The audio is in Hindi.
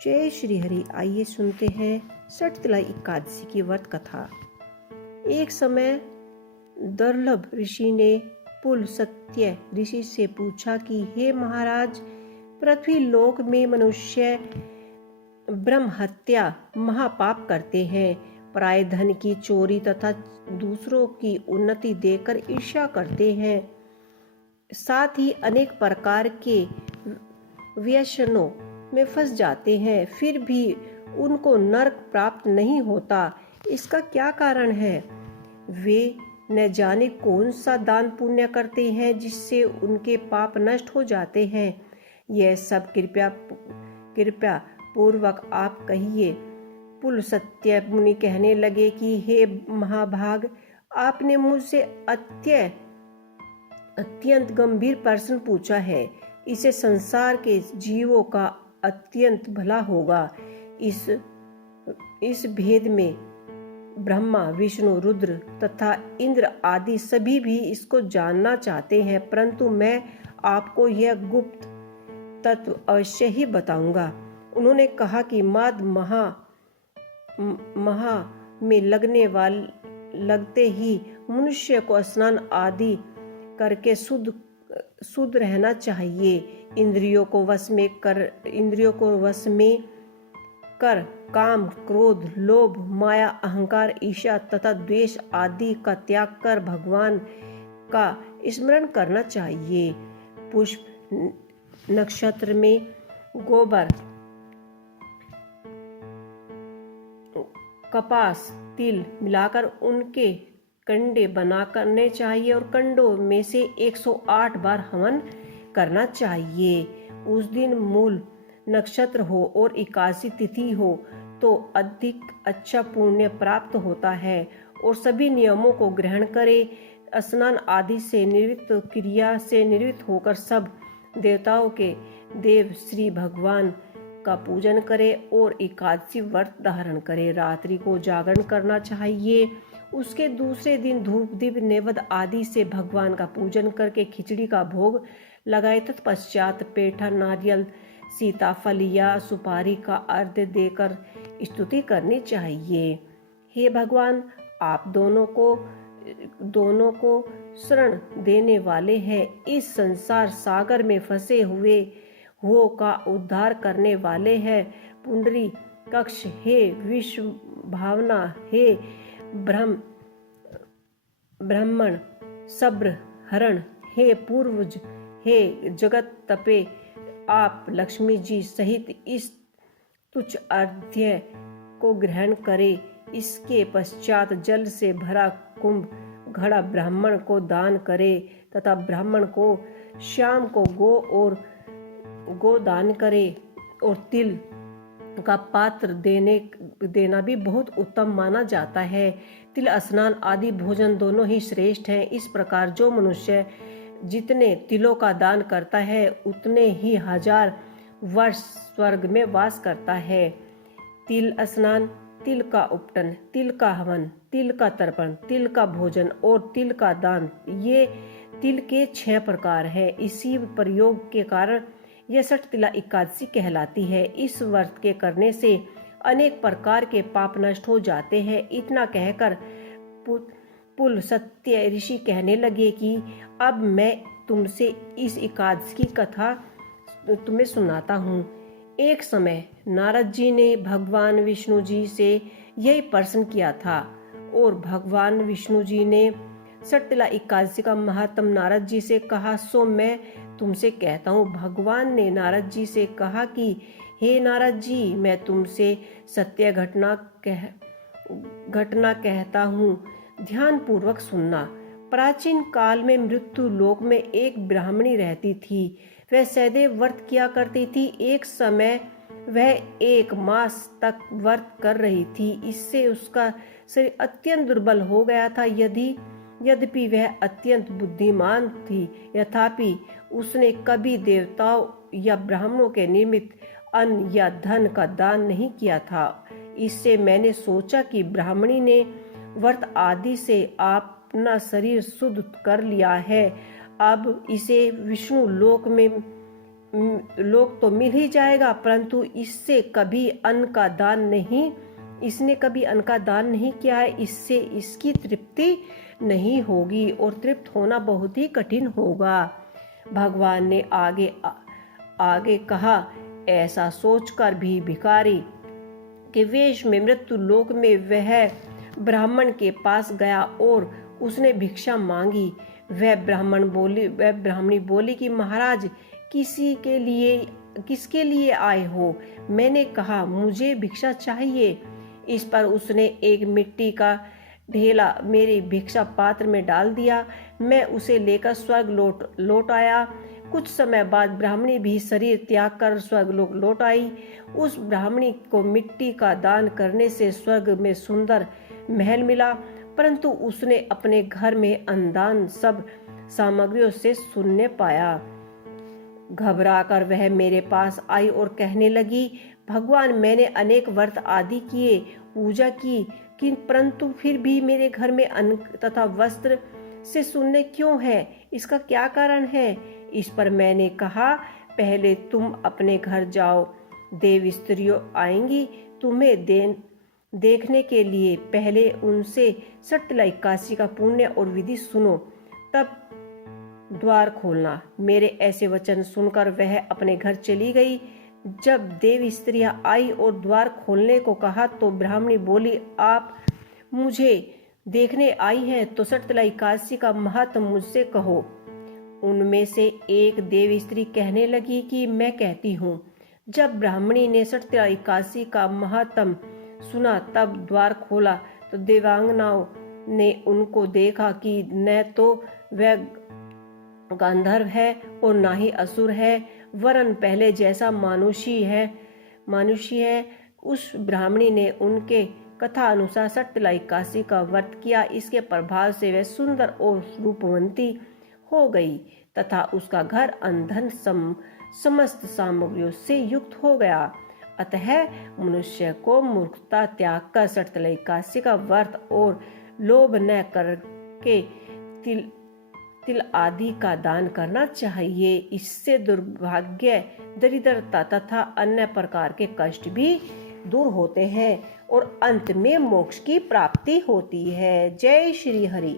जय श्री हरि। आइए सुनते हैं सटतिला एकादशी की व्रत कथा। एक समय दुर्लभ ऋषि ने पुलस्त्य ऋषि से पूछा कि हे महाराज, पृथ्वी लोक में मनुष्य ब्रह्म हत्या महापाप करते हैं, पराये धन की चोरी तथा दूसरों की उन्नति देकर ईर्ष्या करते हैं, साथ ही अनेक प्रकार के व्यसनों में फंस जाते हैं, फिर भी उनको नरक प्राप्त नहीं होता। इसका क्या कारण है? वे न जाने कौन सा दान पुण्य करते हैं जिससे उनके पाप नष्ट हो जाते हैं। यह सब कृपया पूर्वक आप कहिए। पुलस्त्य मुनि कहने लगे कि हे महाभाग, आपने मुझसे अत्यंत गंभीर प्रश्न पूछा है। इसे संसार के जीवों का अत्यंत भला होगा। इस भेद में ब्रह्मा, विष्णु, रुद्र तथा इंद्र आदि सभी भी इसको जानना चाहते हैं, परंतु मैं आपको यह गुप्त तत्व अवश्य ही बताऊंगा। उन्होंने कहा कि माद महा में लगते ही मनुष्य को स्नान आदि करके शुद्ध रहना चाहिए। इंद्रियों को वश में कर काम, क्रोध, लोभ, माया, अहंकार, ईर्ष्या तथा द्वेष आदि का त्याग कर भगवान का स्मरण करना चाहिए। पुष्प नक्षत्र में गोबर, कपास, तिल मिलाकर उनके कंडे बना करने चाहिए और कंडों में से 108 बार हवन करना चाहिए। उस दिन मूल नक्षत्र हो और एकादशी तिथि हो तो अधिक अच्छा पुण्य प्राप्त होता है। और सभी नियमों को ग्रहण करे। स्नान आदि से निवृत्त क्रिया से निवृत्त होकर सब देवताओं के देव श्री भगवान का पूजन करे और एकादशी व्रत धारण करे। रात्रि को जागरण करना चाहिए। उसके दूसरे दिन धूप दीप नैवेद्य आदि से भगवान का पूजन करके खिचड़ी का भोग लगाए। तत्पश्चात पेठा, नारियल, सीताफल या सुपारी का अर्घ्य देकर स्तुति करनी चाहिए। हे भगवान, आप दोनों को शरण देने वाले हैं। इस संसार सागर में फंसे हुए का उद्धार करने वाले हैं। पुंडरी कक्ष, हे विश्व भावना, हे ब्राह्मण सब्र हरण, हे पूर्वज, हे जगत तपे, आप लक्ष्मी जी सहित इस तुच्छ अर्घ्य को ग्रहण करें। इसके पश्चात जल से भरा कुंभ घड़ा ब्राह्मण को दान करे तथा ब्राह्मण को शाम को गो दान करे। और तिल का पात्र देना भी बहुत उत्तम माना जाता है। तिल स्नान आदि भोजन दोनों ही श्रेष्ठ हैं। इस प्रकार जो मनुष्य जितने तिलों का दान करता है उतने ही 1000 वर्ष स्वर्ग में वास करता है। तिल स्नान, तिल का उपटन, तिल का हवन, तिल का तर्पण, तिल का भोजन और तिल का दान, ये तिल के 6 प्रकार हैं। इसी प्रयोग के कारण यह सटतिला एकादशी कहलाती है। इस व्रत के करने से अनेक प्रकार के पाप नष्ट हो जाते हैं। इतना कहकर पुलस्त्य ऋषि कहने लगे कि अब मैं तुमसे इस एकादशी की कथा तुम्हें सुनाता हूँ। एक समय नारद जी ने भगवान विष्णु जी से यही प्रश्न किया था और भगवान विष्णु जी ने सटतिला एकादशी का महात्म नारद जी से कहा, सो मैं तुमसे कहता हूँ। भगवान ने नारद जी से कहा कि हे नारद जी, मैं तुमसे सत्य घटना कहता हूँ, ध्यान पूर्वक सुनना। प्राचीन काल में मृत्यु लोक में एक ब्राह्मणी रहती थी। वह सदैव व्रत किया करती थी। एक समय वह 1 मास तक व्रत कर रही थी। इससे उसका शरीर अत्यंत दुर्बल हो गया था। यद्यपि वह अत्यंत बुद्धिमान थी, तथापि उसने कभी देवताओं या ब्राह्मणों के निमित्त अन्न या धन का दान नहीं किया था। इससे मैंने सोचा कि ब्राह्मणी ने व्रत आदि से अपना शरीर शुद्ध कर लिया है। अब इसे विष्णु लोक में लोक तो मिल ही जाएगा, परंतु इसने कभी अन्न का दान नहीं किया है, इससे इसकी तृप्ति नहीं होगी और तृप्त होना बहुत ही कठिन होगा। भगवान ने आगे कहा, ऐसा सोचकर भी भिखारी के वेश में मृत्यु लोक में वह ब्राह्मण के पास गया और उसने भिक्षा मांगी। वह ब्राह्मणी बोली कि महाराज, किसके लिए आए हो? मैंने कहा, मुझे भिक्षा चाहिए। इस पर उसने एक मिट्टी का ढेला मेरी भिक्षा पात्र में डाल दिया। मैं उसे लेकर स्वर्ग लौट आया। कुछ समय बाद ब्राह्मणी भी शरीर त्याग कर स्वर्गलोक लौट आई। उस ब्राह्मणी को मिट्टी का दान करने से स्वर्ग में सुंदर महल मिला, परंतु उसने अपने घर में अन्नदान सब सामग्रियों से शून्य पाया। घबराकर वह मेरे पास आई और कहने लगी, भगवान, मैंने अनेक व्रत आदि किए, पूजा की, परंतु फिर भी मेरे घर में अन्न तथा वस्त्र से शून्य क्यों है? इसका क्या कारण है? इस पर मैंने कहा, पहले तुम अपने घर जाओ, देव स्त्रियों आएंगी तुम्हें देखने के लिए। पहले उनसे सटला 81 का पुण्य और विधि सुनो, तब द्वार खोलना। मेरे ऐसे वचन सुनकर वह अपने घर चली गई। जब देव स्त्रियां आई और द्वार खोलने को कहा तो ब्राह्मणी बोली, आप मुझे देखने आई हैं तो सटला 81 का महत्व मुझसे कहो। उनमें से एक देव स्त्री कहने लगी कि मैं कहती हूँ। जब ब्राह्मणी ने सटला 81 का महत्व सुना तब द्वार खोला तो देवांगनाओं ने उनको देखा कि न तो वह गांधर्व है और ना ही असुर है, वरन पहले जैसा मानुषी है। उस ब्राह्मणी ने उनके कथा अनुसार सटला 81 का व्रत किया। इसके प्रभाव से वह सुंदर और रूपवंती हो गई तथा उसका घर अंधन समस्त सामग्रियों से युक्त हो गया। अतः मनुष्य को मूर्खता त्याग कर सटला 81 का व्रत और लोभ न करके तिल आदि का दान करना चाहिए। इससे दुर्भाग्य, दरिद्रता तथा अन्य प्रकार के कष्ट भी दूर होते हैं और अंत में मोक्ष की प्राप्ति होती है। जय श्री हरि।